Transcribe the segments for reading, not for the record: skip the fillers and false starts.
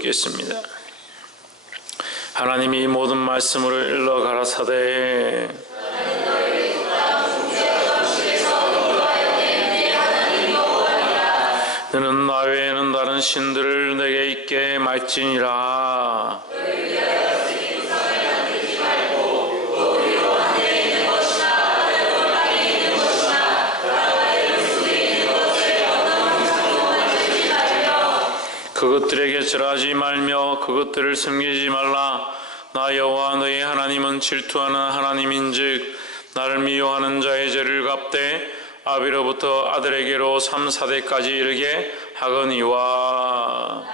읽겠습니다. 하나님이 모든 말씀을 일러 가라사대 너는 나 외에는 다른 신들을 내게 있게 말지니라. 그것들에게 절하지 말며 그것들을 섬기지 말라. 나 여호와 너희 하나님은 질투하는 하나님인즉 나를 미워하는 자의 죄를 갚되 아비로부터 아들에게로 3, 4대까지 이르게 하거니와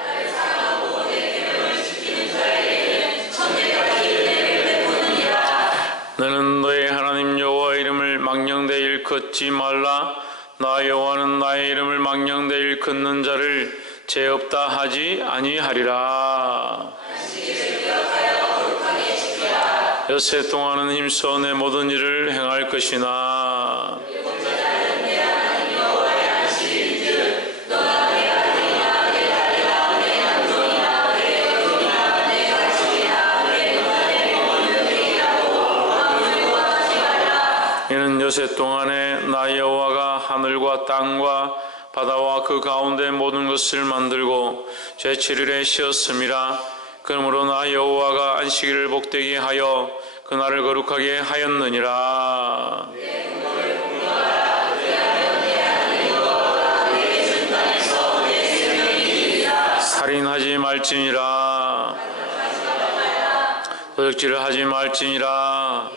너는 너희 하나님 여호와 이름을 망령되이 일컫지 말라. 나 여호와는 나의 이름을 망령되이 일컫는 자를 죄 없다 하지 아니하리라. 엿새 동안은 힘써 내 모든 일을 행할 것이나 이는 엿새 동안에 나 여호와가 하늘과 땅과 바다와 그 가운데 모든 것을 만들고 제7일에 쉬었음이라. 그러므로 나 여호와가 안식일을 복되게 하여 그날을 거룩하게 하였느니라. 살인하지 말지니라. 도적질을 하지 말지니라.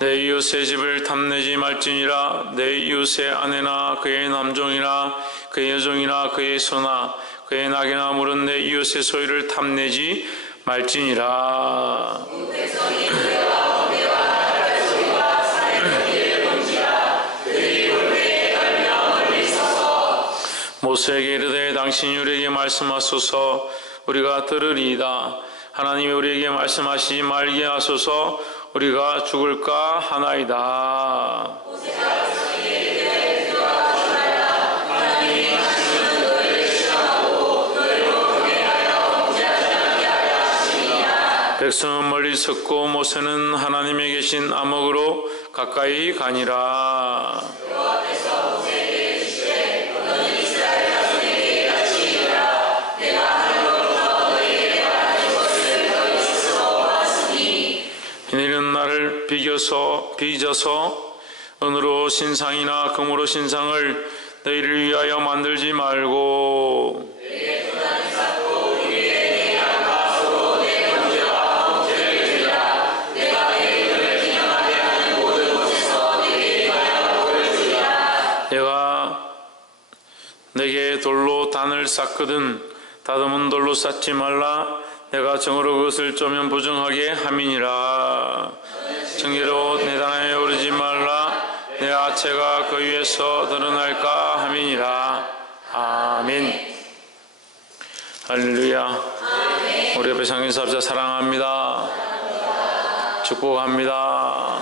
내 이웃의 집을 탐내지 말지니라. 내 이웃의 아내나 그의 남종이나 그의 여종이나 그의 소나 그의 낙이나 물은 내 이웃의 소유를 탐내지 말지니라. 모세에게 이르되 당신이 우리에게 말씀하소서 우리가 들으리이다. 하나님이 우리에게 말씀하시지 말게 하소서 우리가 죽을까 하나이다. 백성은 멀리 섰고 모세는 하나님의 계신 암흑으로 가까이 가니라. 이는 나를 빚어서 은으로 신상이나 금으로 신상을 너희를 위하여 만들지 말고 내가 내게 돌로 단을 쌓거든 다듬은 돌로 쌓지 말라. 내가 정으로 그것을 쪼면 부정하게 함이니라. 정의로 내 단에 오르지 말라. 내 아체가 그 위에서 드러날까 함이니라. 아멘. 할렐루야. 우리 옆에 상인사업자 사랑합니다. 축복합니다.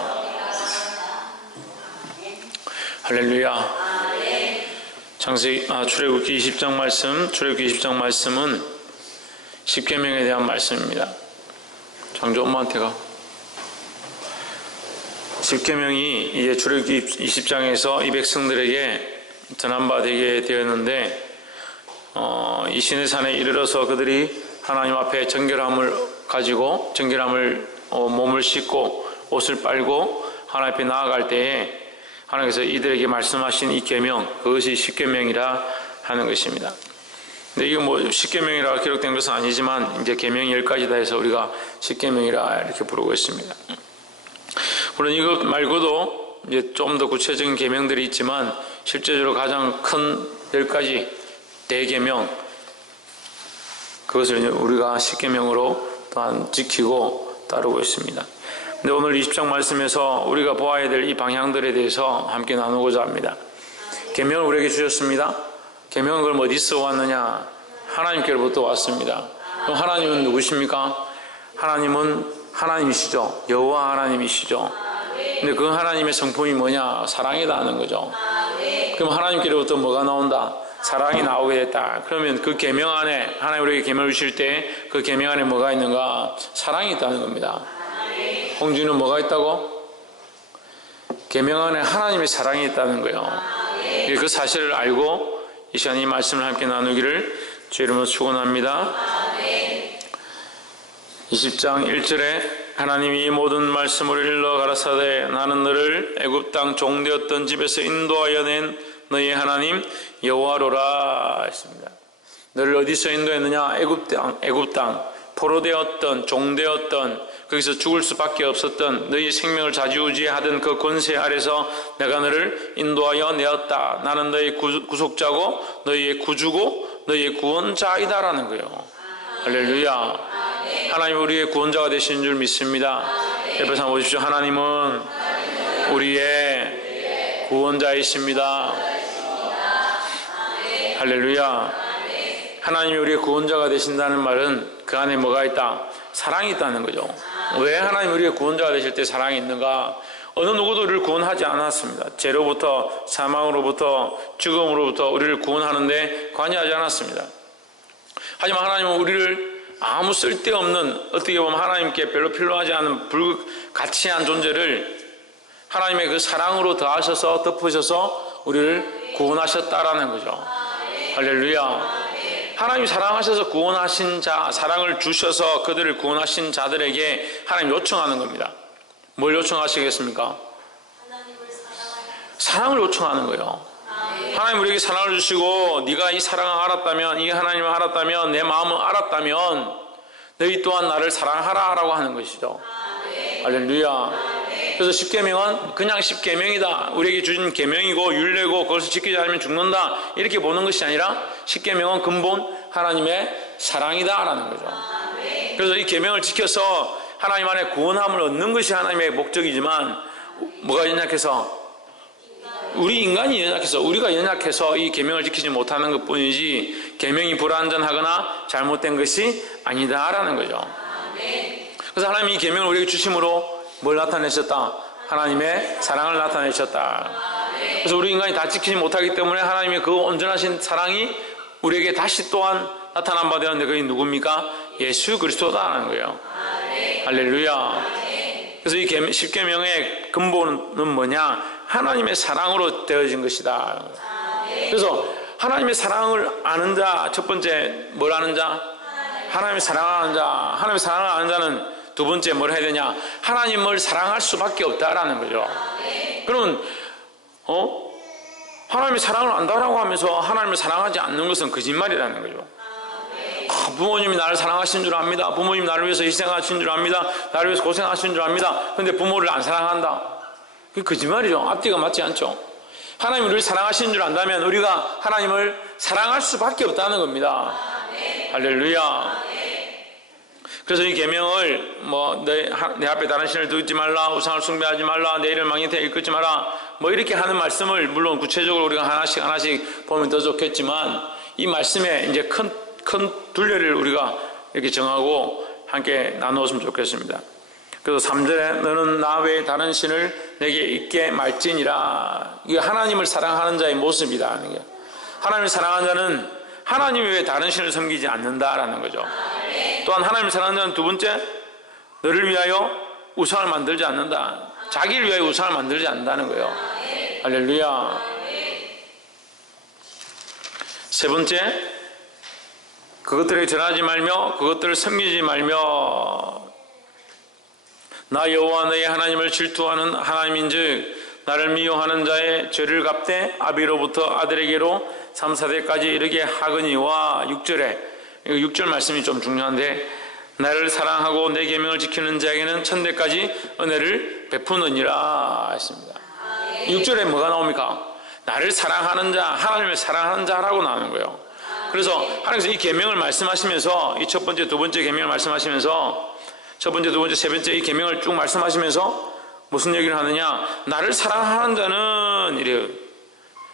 할렐루야. 출애굽기 20장 말씀은 십계명에 대한 말씀입니다. 장조 엄마한테가 십계명이 이제 출애굽기 20장에서 이 백성들에게 전한 바 되게 되었는데 이 시내 산에 이르러서 그들이 하나님 앞에 정결함을 가지고 몸을 씻고 옷을 빨고 하나님 앞에 나아갈 때에 하나님께서 이들에게 말씀하신 이 계명, 그것이 십계명이라 하는 것입니다. 근데 이거 십계명이라 기록된 것은 아니지만 이제 계명이 10가지다 해서 우리가 십계명이라 이렇게 부르고 있습니다. 물론 이것 말고도 이제 좀 더 구체적인 계명들이 있지만 실제적으로 가장 큰 10가지 대계명, 그것을 우리가 십계명으로 또한 지키고 따르고 있습니다. 근데 오늘 20장 말씀에서 우리가 보아야 될 이 방향들에 대해서 함께 나누고자 합니다. 계명을 우리에게 주셨습니다. 계명은 그럼 어디서 왔느냐? 하나님께로부터 왔습니다. 그럼 하나님은 누구십니까? 하나님은 하나님이시죠. 여호와 하나님이시죠. 근데 그 하나님의 성품이 뭐냐? 사랑이다 하는 거죠. 그럼 하나님께로부터 뭐가 나온다? 사랑이 나오게 됐다. 그러면 그 계명 안에 하나님 우리에게 계명을 주실 때 그 계명 안에 뭐가 있는가? 사랑이 있다는 겁니다. 홍주는 뭐가 있다고? 계명 안에 하나님의 사랑이 있다는 거예요. 그 사실을 알고 이 시간 이 말씀을 함께 나누기를 주 이름으로 축원합니다. 20장 1절에 하나님이 이 모든 말씀을 일러 가라사대 나는 너를 애굽 땅 종되었던 집에서 인도하여 낸 너희 하나님 여호와로라 했습니다. 너를 어디서 인도했느냐? 애굽 땅 포로되었던 종되었던 거기서 죽을 수밖에 없었던 너희 생명을 좌지우지하던 그 권세 아래서 내가 너를 인도하여 내었다. 나는 너희 구속자고 너희의 구주고 너희의 구원자이다라는 거예요. 할렐루야. 하나님 우리의 구원자가 되신 줄 믿습니다. 옆에서 한번 보십시오. 하나님은 우리의 구원자이십니다. 할렐루야. 하나님이 우리의 구원자가 되신다는 말은 그 안에 뭐가 있다? 사랑이 있다는 거죠. 왜 하나님 우리의 구원자가 되실 때 사랑이 있는가? 어느 누구도 우리를 구원하지 않았습니다. 죄로부터 사망으로부터 죽음으로부터 우리를 구원하는데 관여하지 않았습니다. 하지만 하나님은 우리를 아무 쓸데없는 어떻게 보면 하나님께 별로 필요하지 않은 불가치한 존재를 하나님의 그 사랑으로 더하셔서 덮으셔서 우리를 구원하셨다라는 거죠. 할렐루야. 하나님이 사랑하셔서 구원하신 자, 사랑을 주셔서 그들을 구원하신 자들에게 하나님 요청하는 겁니다. 뭘 요청하시겠습니까? 사랑을 요청하는 거예요. 하나님 우리에게 사랑을 주시고 네가 이 사랑을 알았다면, 이 하나님을 알았다면, 내 마음을 알았다면 너희 또한 나를 사랑하라 라고 하는 것이죠. 할렐루야. 그래서 십계명은 그냥 십계명이다, 우리에게 주신 계명이고 율례고 그것을 지키지 않으면 죽는다, 이렇게 보는 것이 아니라 십계명은 근본 하나님의 사랑이다 라는 거죠. 그래서 이 계명을 지켜서 하나님 안에 구원함을 얻는 것이 하나님의 목적이지만 뭐가 연약해서? 우리 인간이 연약해서, 우리가 연약해서 이 계명을 지키지 못하는 것뿐이지 계명이 불완전하거나 잘못된 것이 아니다라는 거죠. 그래서 하나님이 이 계명을 우리에게 주심으로 뭘 나타내셨다? 하나님의 사랑을 나타내셨다. 그래서 우리 인간이 다 지키지 못하기 때문에 하나님의 그 온전하신 사랑이 우리에게 다시 또한 나타난 바 되었는데 그게 누굽니까? 예수 그리스도다라는 거예요. 할렐루야. 그래서 이 십계명의 근본은 뭐냐? 하나님의 사랑으로 되어진 것이다. 그래서 하나님의 사랑을 아는 자, 첫 번째 뭘 아는 자? 하나님의 사랑을 아는 자. 하나님의 사랑을 아는 자는 두 번째 뭘 해야 되냐? 하나님을 사랑할 수밖에 없다라는 거죠. 그러면 하나님의 사랑을 안다라고 하면서 하나님을 사랑하지 않는 것은 거짓말이라는 거죠. 부모님이 나를 사랑하신 줄 압니다. 부모님이 나를 위해서 희생하신 줄 압니다. 나를 위해서 고생하신 줄 압니다. 그런데 부모를 안 사랑한다. 그게 거짓말이죠. 앞뒤가 맞지 않죠. 하나님이 우리를 사랑하시는 줄 안다면 우리가 하나님을 사랑할 수밖에 없다는 겁니다. 할렐루야. 그래서 이 계명을 내 앞에 다른 신을 두지 말라, 우상을 숭배하지 말라, 내 이름을 망령되이 일컫지 마라, 이렇게 하는 말씀을 물론 구체적으로 우리가 하나씩 보면 더 좋겠지만 이 말씀에 이제 큰 둘레를 우리가 이렇게 정하고 함께 나누었으면 좋겠습니다. 그래서 3절에 너는 나 외에 다른 신을 내게 있게 말지니라. 이게 하나님을 사랑하는 자의 모습이다. 하나님을 사랑하는 자는 하나님 외에 다른 신을 섬기지 않는다라는 거죠. 또한 하나님을 사랑하는 자는 두 번째, 너를 위하여 우상을 만들지 않는다. 자기를 위하여 우상을 만들지 않는다는 거예요. 할렐루야. 세 번째, 그것들에게 절하지 말며 그것들을 섬기지 말며 나 여호와 너의 하나님을 질투하는 하나님인즉 나를 미워하는 자의 죄를 갚되 아비로부터 아들에게로 3, 4대까지 이르게 하거니와 6절에 6절 말씀이 좀 중요한데 나를 사랑하고 내 계명을 지키는 자에게는 천대까지 은혜를 베푸느니라 했습니다. 6절에 뭐가 나옵니까? 나를 사랑하는 자, 하나님을 사랑하는 자라고 나오는 거예요. 그래서 하나님께서 이 계명을 말씀하시면서 이 첫 번째, 두 번째 계명을 말씀하시면서 첫 번째, 두 번째, 세 번째 이 계명을 쭉 말씀하시면서 무슨 얘기를 하느냐? 나를 사랑하는 자는 이래요.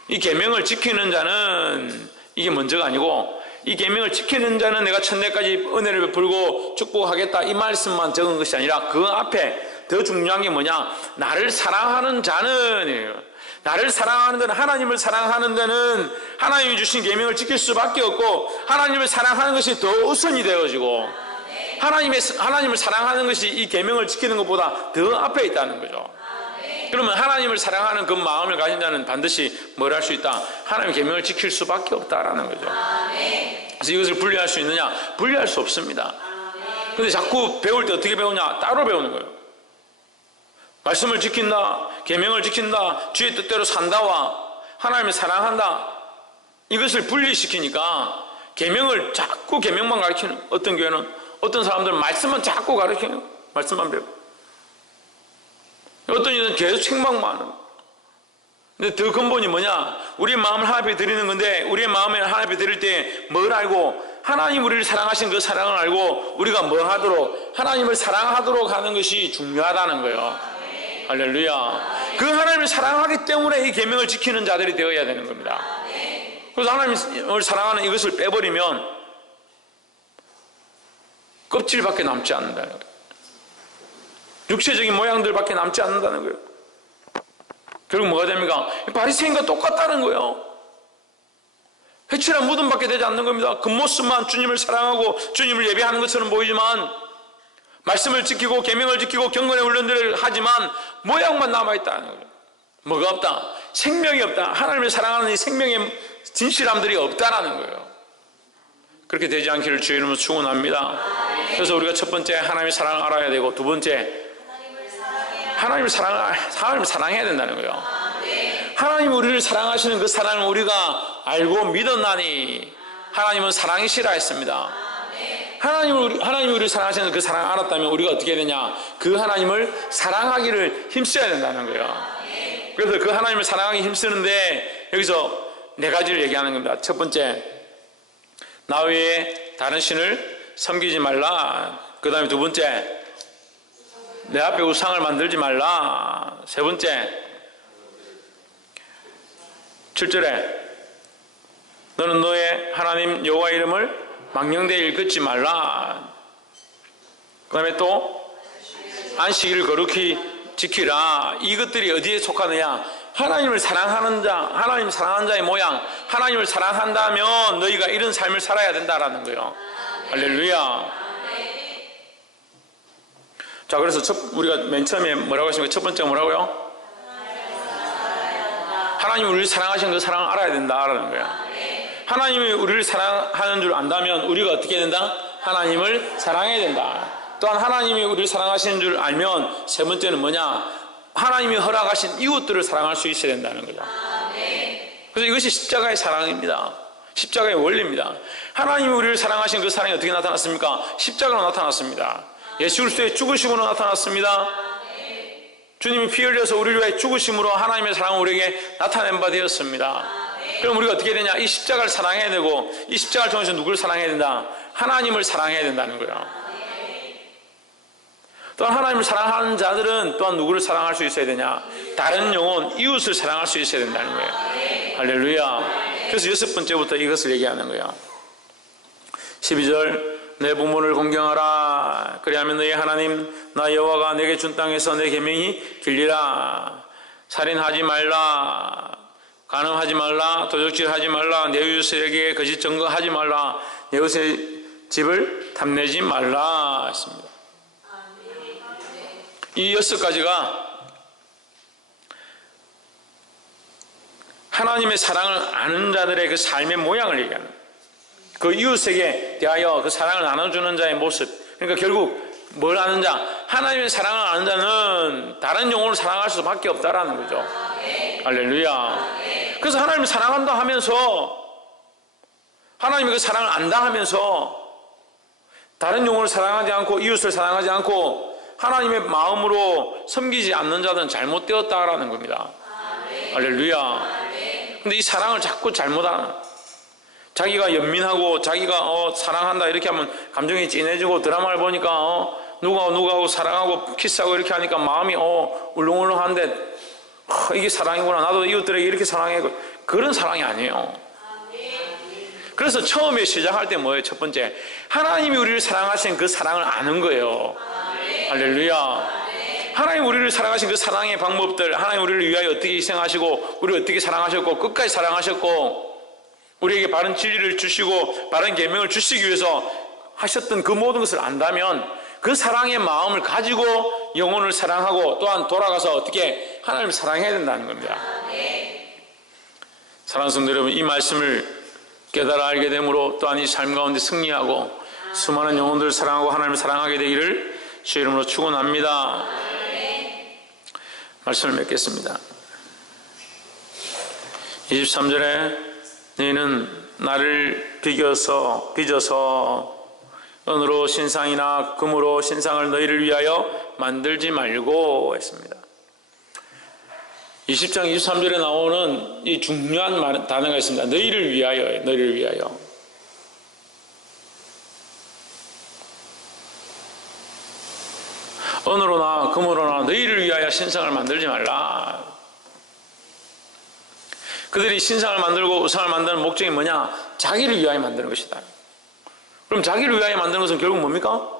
이 계명을 지키는 자는 이게 먼저가 아니고 이 계명을 지키는 자는 내가 천대까지 은혜를 베풀고 축복하겠다 이 말씀만 적은 것이 아니라 그 앞에 더 중요한 게 뭐냐? 나를 사랑하는 자는, 나를 사랑하는 데는, 하나님을 사랑하는 데는 하나님이 주신 계명을 지킬 수밖에 없고, 하나님을 사랑하는 것이 더 우선이 되어지고, 하나님을 사랑하는 것이 이 계명을 지키는 것보다 더 앞에 있다는 거죠. 그러면 하나님을 사랑하는 그 마음을 가진 자는 반드시 뭘 할 수 있다? 하나님의 계명을 지킬 수밖에 없다라는 거죠. 그래서 이것을 분리할 수 있느냐? 분리할 수 없습니다. 근데 자꾸 배울 때 어떻게 배우냐? 따로 배우는 거예요. 말씀을 지킨다, 계명을 지킨다, 주의 뜻대로 산다와 하나님을 사랑한다, 이것을 분리시키니까 계명을 자꾸 계명만 가르치는, 어떤 교회는, 어떤 사람들은 말씀만 자꾸 가르치는, 말씀만 배우고, 어떤 이는 계속 책망만 하는. 근데 더 근본이 뭐냐? 우리의 마음을 하나님 앞에 드리는 건데, 우리의 마음을 하나님 앞에 드릴 때 뭘 알고, 하나님 우리를 사랑하신 그 사랑을 알고 우리가 뭐 하도록, 하나님을 사랑하도록 하는 것이 중요하다는 거예요. 할렐루야. 그 하나님을 사랑하기 때문에 이 계명을 지키는 자들이 되어야 되는 겁니다. 그래서 하나님을 사랑하는 이것을 빼버리면 껍질밖에 남지 않는다는 거예요. 육체적인 모양들밖에 남지 않는다는 거예요. 결국 뭐가 됩니까? 바리새인과 똑같다는 거예요. 회칠한 무덤밖에 되지 않는 겁니다. 겉모습만 주님을 사랑하고 주님을 예배하는 것처럼 보이지만, 말씀을 지키고 계명을 지키고 경건의 훈련들을 하지만 모양만 남아있다는 거예요. 뭐가 없다? 생명이 없다. 하나님을 사랑하는 이 생명의 진실함들이 없다라는 거예요. 그렇게 되지 않기를 주의 이름으로 축원합니다. 그래서 우리가 첫 번째 하나님의 사랑을 알아야 되고, 두 번째 하나님을 사랑해야 된다는 거예요. 하나님 우리를 사랑하시는 그 사랑을 우리가 알고 믿었나니 하나님은 사랑이시라 했습니다. 하나님이 우리를 사랑하시는 그 사랑을 알았다면 우리가 어떻게 해야 되냐? 그 하나님을 사랑하기를 힘써야 된다는 거예요. 그래서 그 하나님을 사랑하기 힘쓰는데 여기서 네 가지를 얘기하는 겁니다. 첫 번째, 나 외에 다른 신을 섬기지 말라. 그 다음에 두 번째, 내 앞에 우상을 만들지 말라. 세 번째, 7절에 너는 너의 하나님 여호와 이름을 망령되이 일컫지 말라. 그 다음에 또 안식일을 거룩히 지키라. 이것들이 어디에 속하느냐? 하나님을 사랑하는 자, 하나님 사랑하는 자의 모양, 하나님을 사랑한다면 너희가 이런 삶을 살아야 된다라는 거예요. 할렐루야. 자, 그래서 우리가 맨 처음에 뭐라고 했습니까? 첫 번째가 뭐라고요? 하나님이 우리를 사랑하시는 그 사랑을 알아야 된다라는 거예요. 하나님이 우리를 사랑하는 줄 안다면 우리가 어떻게 해야 된다? 하나님을 사랑해야 된다. 또한 하나님이 우리를 사랑하시는 줄 알면 세 번째는 뭐냐? 하나님이 허락하신 이웃들을 사랑할 수 있어야 된다는 거죠. 그래서 이것이 십자가의 사랑입니다. 십자가의 원리입니다. 하나님이 우리를 사랑하신 그 사랑이 어떻게 나타났습니까? 십자가로 나타났습니다. 예수 그리스도의 죽으심으로 나타났습니다. 주님이 피 흘려서 우리를 위해 죽으심으로 하나님의 사랑을 우리에게 나타낸 바 되었습니다. 그럼 우리가 어떻게 되냐? 이 십자가를 사랑해야 되고, 이 십자가를 통해서 누구를 사랑해야 된다? 하나님을 사랑해야 된다는 거예요. 또한 하나님을 사랑하는 자들은 또한 누구를 사랑할 수 있어야 되냐? 다른 영혼, 이웃을 사랑할 수 있어야 된다는 거예요. 할렐루야. 그래서 여섯 번째부터 이것을 얘기하는 거예요. 12절, 내 부모를 공경하라. 그리하면 너희 하나님 나 여호와가 내게 준 땅에서 내 계명이 길리라. 살인하지 말라. 간음하지 말라. 도적질하지 말라. 내 이웃에게 거짓 증거하지 말라. 내 이웃의 집을 탐내지 말라 했습니다. 이 여섯 가지가 하나님의 사랑을 아는 자들의 그 삶의 모양을 얘기하는 거예요. 그 이웃에게 대하여 그 사랑을 나눠주는 자의 모습. 그러니까 결국 뭘 아는 자? 하나님의 사랑을 아는 자는 다른 영혼을 사랑할 수밖에 없다라는 거죠. 할렐루야. 그래서 하나님을 사랑한다 하면서, 하나님의 그 사랑을 안다 하면서 다른 영혼을 사랑하지 않고 이웃을 사랑하지 않고 하나님의 마음으로 섬기지 않는 자들은 잘못되었다라는 겁니다. 할렐루야. 근데 이 사랑을 자꾸 잘못하는, 자기가 연민하고 자기가 사랑한다 이렇게 하면 감정이 진해지고, 드라마를 보니까 누구하고 사랑하고 키스하고 이렇게 하니까 마음이 울렁울렁한데 이게 사랑이구나, 나도 이웃들에게 이렇게 사랑해. 그런 사랑이 아니에요. 그래서 처음에 시작할 때 뭐예요? 첫 번째, 하나님이 우리를 사랑하신 그 사랑을 아는 거예요. 할렐루야. 하나님 우리를 사랑하신 그 사랑의 방법들, 하나님 우리를 위하여 어떻게 희생하시고 우리를 어떻게 사랑하셨고 끝까지 사랑하셨고 우리에게 바른 진리를 주시고 바른 계명을 주시기 위해서 하셨던 그 모든 것을 안다면 그 사랑의 마음을 가지고 영혼을 사랑하고 또한 돌아가서 어떻게 하나님을 사랑해야 된다는 겁니다. 사랑하는 성도 여러분, 이 말씀을 깨달아 알게 되므로 또한 이 삶 가운데 승리하고 수많은 영혼들을 사랑하고 하나님을 사랑하게 되기를 주의 이름으로 축원합니다. 말씀을 맺겠습니다. 23절에 너희는 나를 빚어서 은으로 신상이나 금으로 신상을 너희를 위하여 만들지 말고 했습니다. 20장 23절에 나오는 이 중요한 단어가 있습니다. 너희를 위하여예요. 너희를 위하여. 은으로나 금으로나 너희를 위하여 신상을 만들지 말라. 그들이 신상을 만들고 우상을 만드는 목적이 뭐냐? 자기를 위하여 만드는 것이다. 그럼 자기를 위하여 만드는 것은 결국 뭡니까?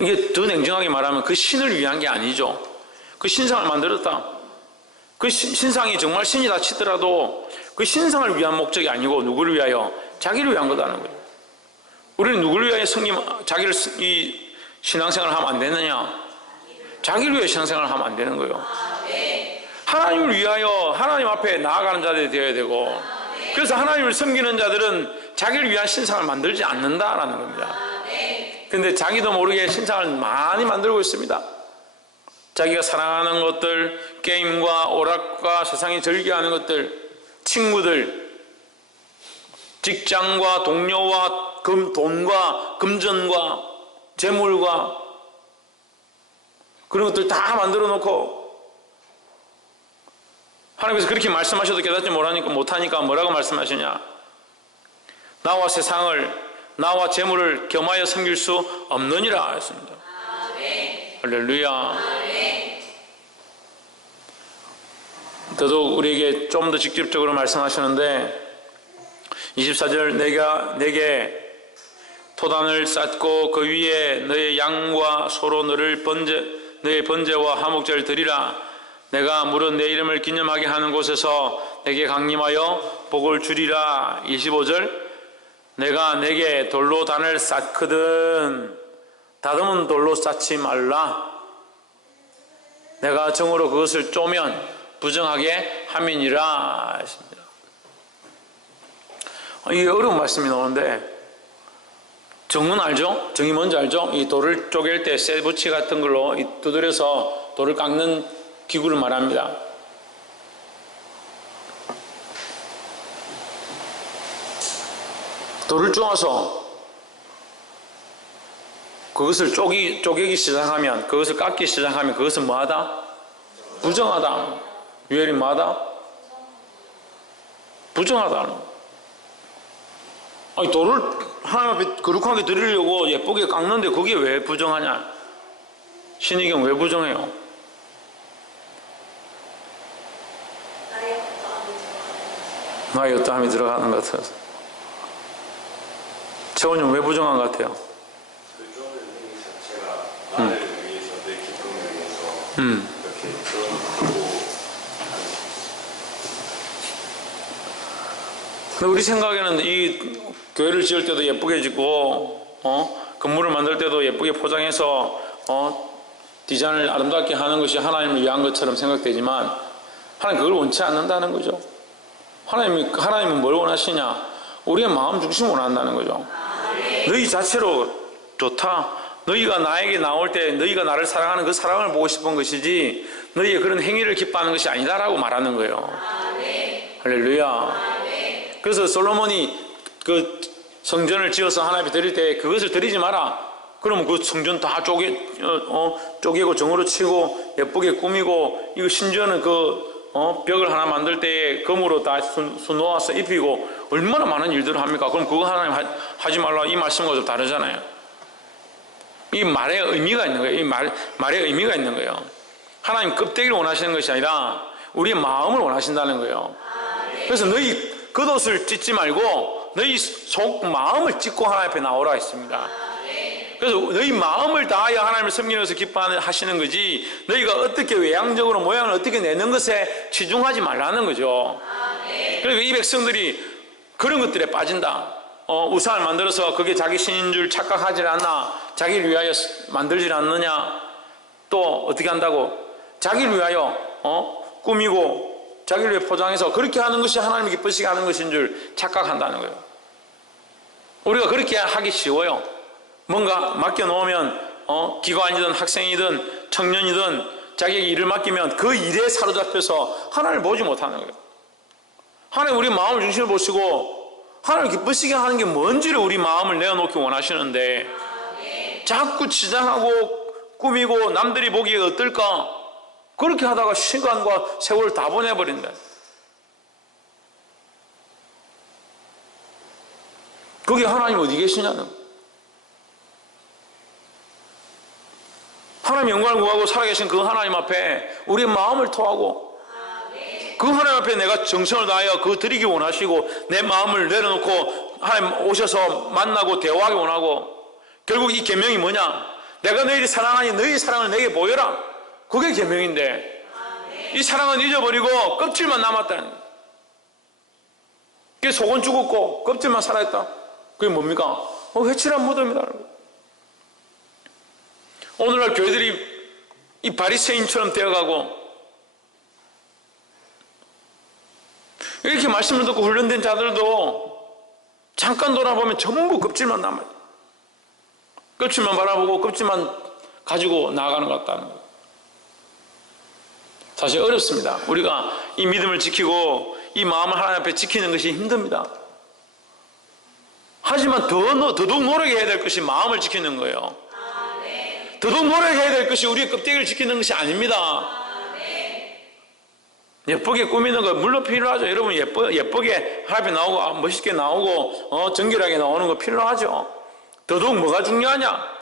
이게 더 냉정하게 말하면 그 신을 위한 게 아니죠. 그 신상을 만들었다. 그 신상이 정말 신이다 치더라도 그 신상을 위한 목적이 아니고 누구를 위하여? 자기를 위한 거다는 거예요. 우리는 누구를 위하여 자기를 이 신앙생활을 하면 안 되느냐? 자기를 위하여 신앙생활을 하면 안 되는 거예요. 하나님을 위하여 하나님 앞에 나아가는 자들이 되어야 되고, 그래서 하나님을 섬기는 자들은 자기를 위한 신상을 만들지 않는다라는 겁니다. 근데 자기도 모르게 신상을 많이 만들고 있습니다. 자기가 사랑하는 것들, 게임과 오락과 세상이 즐겨하는 것들, 친구들, 직장과 동료와 돈과 금전과 재물과 그런 것들 다 만들어 놓고, 하나님께서 그렇게 말씀하셔도 깨닫지 못하니까 뭐라고 말씀하시냐? 나와 세상을, 나와 재물을 겸하여 섬길 수 없느니라 했습니다. 할렐루야. 더더욱 우리에게 좀 더 직접적으로 말씀하시는데 24절 내가 내게 토단을 쌓고 그 위에 너의 양과 소로 너의 번제와 화목제를 드리라. 내가 무릇 내 이름을 기념하게 하는 곳에서 내게 강림하여 복을 주리라. 25절 내가 내게 돌로 단을 쌓거든 다듬은 돌로 쌓지 말라. 내가 정으로 그것을 쪼면 부정하게 함이니라 했습니다. 이게 어려운 말씀이 나오는데 정은 알죠? 정이 뭔지 알죠? 이 돌을 쪼갤 때 쇠붙이 같은 걸로 두드려서 돌을 깎는 기구를 말합니다. 돌을 쪼아서 그것을 쪼개기 시작하면, 그것을 깎기 시작하면 그것은 뭐하다? 부정하다. 유엘이 뭐하다? 부정하다. 아니, 돌을 하나님 앞에 거룩하게 드리려고 예쁘게 깎는데 그게 왜 부정하냐? 신의경 왜 부정해요? 나의 어떠함이 들어가는 것 같아서. 채원님 왜 부정한 것 같아요? 그 쪼는 행위 자체가 나를 위해서, 내 기쁨을 위해서 이렇게 드러내고 근데 우리 생각에는 이 교회를 지을 때도 예쁘게 짓고 건물을 만들 때도 예쁘게 포장해서 디자인을 아름답게 하는 것이 하나님을 위한 것처럼 생각되지만 하나님 그걸 원치 않는다는 거죠. 하나님은 뭘 원하시냐? 우리의 마음 중심을 원한다는 거죠. 너희 자체로 좋다. 너희가 나에게 나올 때 너희가 나를 사랑하는 그 사랑을 보고 싶은 것이지 너희의 그런 행위를 기뻐하는 것이 아니다라고 말하는 거예요. 할렐루야. 그래서 솔로몬이 그 성전을 지어서 하나님 앞에 드릴 때 그것을 드리지 마라. 그러면 그 성전 다 쪼개고 정으로 치고 예쁘게 꾸미고, 이거 심지어는 벽을 하나 만들 때에 금으로 다 수놓아서 입히고 얼마나 많은 일들을 합니까? 그럼 그거 하나님 하지 말라, 이 말씀과 좀 다르잖아요. 이 말에 의미가 있는 거예요. 이 말에 의미가 있는 거예요. 하나님 껍데기를 원하시는 것이 아니라 우리의 마음을 원하신다는 거예요. 그래서 너희 겉옷을 찢지 말고 너희 속 마음을 찢고 하나님 앞에 나오라 했습니다. 그래서 너희 마음을 다하여 하나님을 섬기는 것을 기뻐하시는 거지, 너희가 어떻게 외향적으로 모양을 어떻게 내는 것에 치중하지 말라는 거죠. 그러니까 이 백성들이 그런 것들에 빠진다. 우상을 만들어서 그게 자기 신인 줄 착각하지 않나, 자기를 위하여 만들지 않느냐, 또 어떻게 한다고 자기를 위하여 꾸미고 자기를 위해 포장해서 그렇게 하는 것이 하나님이 기쁘시게 하는 것인 줄 착각한다는 거예요. 우리가 그렇게 하기 쉬워요. 뭔가 맡겨놓으면 기관이든 학생이든 청년이든 자기에게 일을 맡기면 그 일에 사로잡혀서 하나님을 보지 못하는 거예요. 하나님 우리 마음을 중심으로 보시고 하나님 기쁘시게 하는 게 뭔지를 우리 마음을 내어놓기 원하시는데 자꾸 치장하고 꾸미고 남들이 보기에 어떨까, 그렇게 하다가 시간과 세월을 다 보내버린다. 그게 하나님 어디 계시냐는 거예요. 하나님 영광을 구하고 살아계신 그 하나님 앞에 우리의 마음을 토하고 그 하나님 앞에 내가 정성을 다하여 그거 드리기 원하시고 내 마음을 내려놓고 하나님 오셔서 만나고 대화하기 원하고, 결국 이 계명이 뭐냐? 내가 너희를 사랑하니 너희 사랑을 내게 보여라. 그게 계명인데 이 사랑은 잊어버리고 껍질만 남았다는 거예요. 그게 속은 죽었고 껍질만 살아있다. 그게 뭡니까? 회칠한 무덤이라는 거예요. 오늘날 교회들이 이 바리새인처럼 되어가고 이렇게 말씀을 듣고 훈련된 자들도 잠깐 돌아보면 전부 껍질만 남아요. 껍질만 바라보고 껍질만 가지고 나아가는 것 같다는 거예요. 사실 어렵습니다. 우리가 이 믿음을 지키고 이 마음을 하나님 앞에 지키는 것이 힘듭니다. 하지만 더더욱 노력해야 될 것이 마음을 지키는 거예요. 더더욱 노력해야 될 것이 우리의 껍데기를 지키는 것이 아닙니다. 예쁘게 꾸미는 거 물론 필요하죠. 여러분 예쁘게 하나님 앞에 나오고 멋있게 나오고 정결하게 나오는 거 필요하죠. 더더욱 뭐가 중요하냐?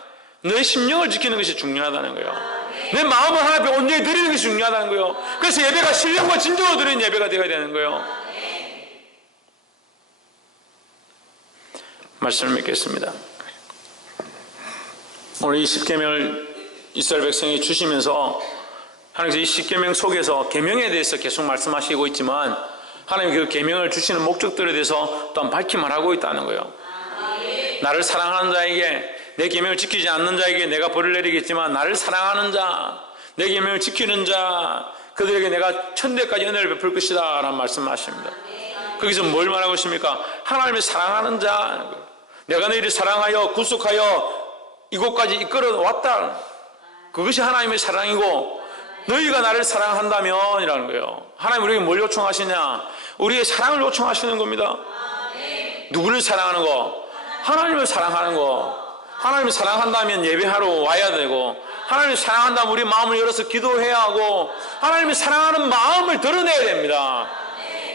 너의 심령을 지키는 것이 중요하다는 거예요. 내 마음을 하나님 앞에 온전히 드리는 것이 중요하다는 거예요. 그래서 예배가 신령과 진정으로 드리는 예배가 되어야 되는 거예요. 말씀을 맺겠습니다. 오늘 이 십계명을 이스라엘 백성이 주시면서 하나님께서 이 십계명 속에서 계명에 대해서 계속 말씀하시고 있지만 하나님 그 계명을 주시는 목적들에 대해서 또한 밝히 말하고 있다는 거예요. 나를 사랑하는 자에게, 내 계명을 지키지 않는 자에게 내가 벌을 내리겠지만 나를 사랑하는 자, 내 계명을 지키는 자, 그들에게 내가 천대까지 은혜를 베풀 것이다 라는 말씀하십니다. 거기서 뭘 말하고 있습니까? 하나님을 사랑하는 자, 내가 너희를 사랑하여 구속하여 이곳까지 이끌어 왔다. 그것이 하나님의 사랑이고 너희가 나를 사랑한다면 이라는 거예요. 하나님 우리에게 뭘 요청하시냐? 우리의 사랑을 요청하시는 겁니다. 누구를 사랑하는 거? 하나님을 사랑하는 거. 하나님을 사랑한다면 예배하러 와야 되고, 하나님을 사랑한다면 우리 마음을 열어서 기도해야 하고, 하나님을 사랑하는 마음을 드러내야 됩니다.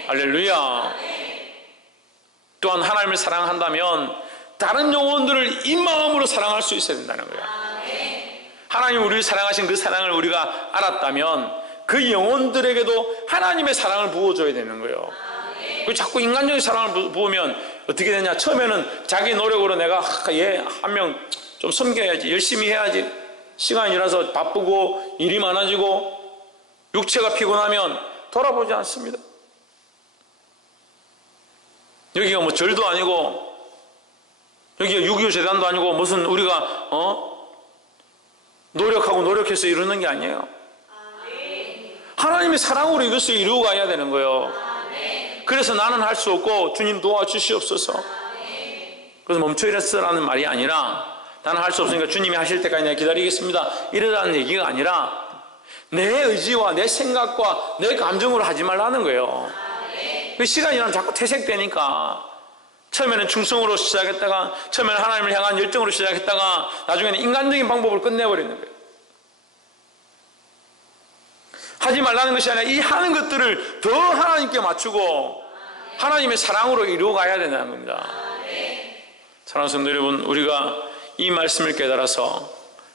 할렐루야. 또한 하나님을 사랑한다면 다른 영혼들을 이 마음으로 사랑할 수 있어야 된다는 거예요. 하나님 우리를 사랑하신 그 사랑을 우리가 알았다면 그 영혼들에게도 하나님의 사랑을 부어줘야 되는 거예요. 자꾸 인간적인 사랑을 부으면 어떻게 되냐? 처음에는 자기 노력으로 내가 얘 한 명 좀 섬겨야지, 열심히 해야지, 시간이 지나서 바쁘고 일이 많아지고 육체가 피곤하면 돌아보지 않습니다. 여기가 뭐 절도 아니고 여기가 6.25 재단도 아니고 무슨 우리가 노력해서 이루는 게 아니에요. 하나님의 사랑으로 이것을 이루어 가야 되는 거예요. 그래서 나는 할 수 없고 주님 도와주시옵소서. 그래서 멈춰 있으라는 말이 아니라 나는 할 수 없으니까 주님이 하실 때까지 내가 기다리겠습니다 이러라는 얘기가 아니라 내 의지와 내 생각과 내 감정으로 하지 말라는 거예요. 그 시간이 지나면 자꾸 퇴색되니까 처음에는 충성으로 시작했다가 처음에는 하나님을 향한 열정으로 시작했다가 나중에는 인간적인 방법을 끝내버리는 거예요. 하지 말라는 것이 아니라 이 하는 것들을 더 하나님께 맞추고 하나님의 사랑으로 이루어 가야 된다는 겁니다. 사랑하는 성도 여러분, 우리가 이 말씀을 깨달아서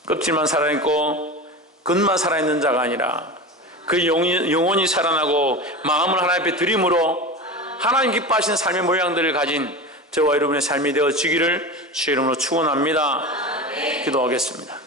껍질만 살아있고 겉만 살아있는 자가 아니라 그 영혼이 살아나고 마음을 하나님 앞에 드림으로 하나님 기뻐하시는 삶의 모양들을 가진 저와 여러분의 삶이 되어지기를 주의 이름으로 축원합니다. 기도하겠습니다.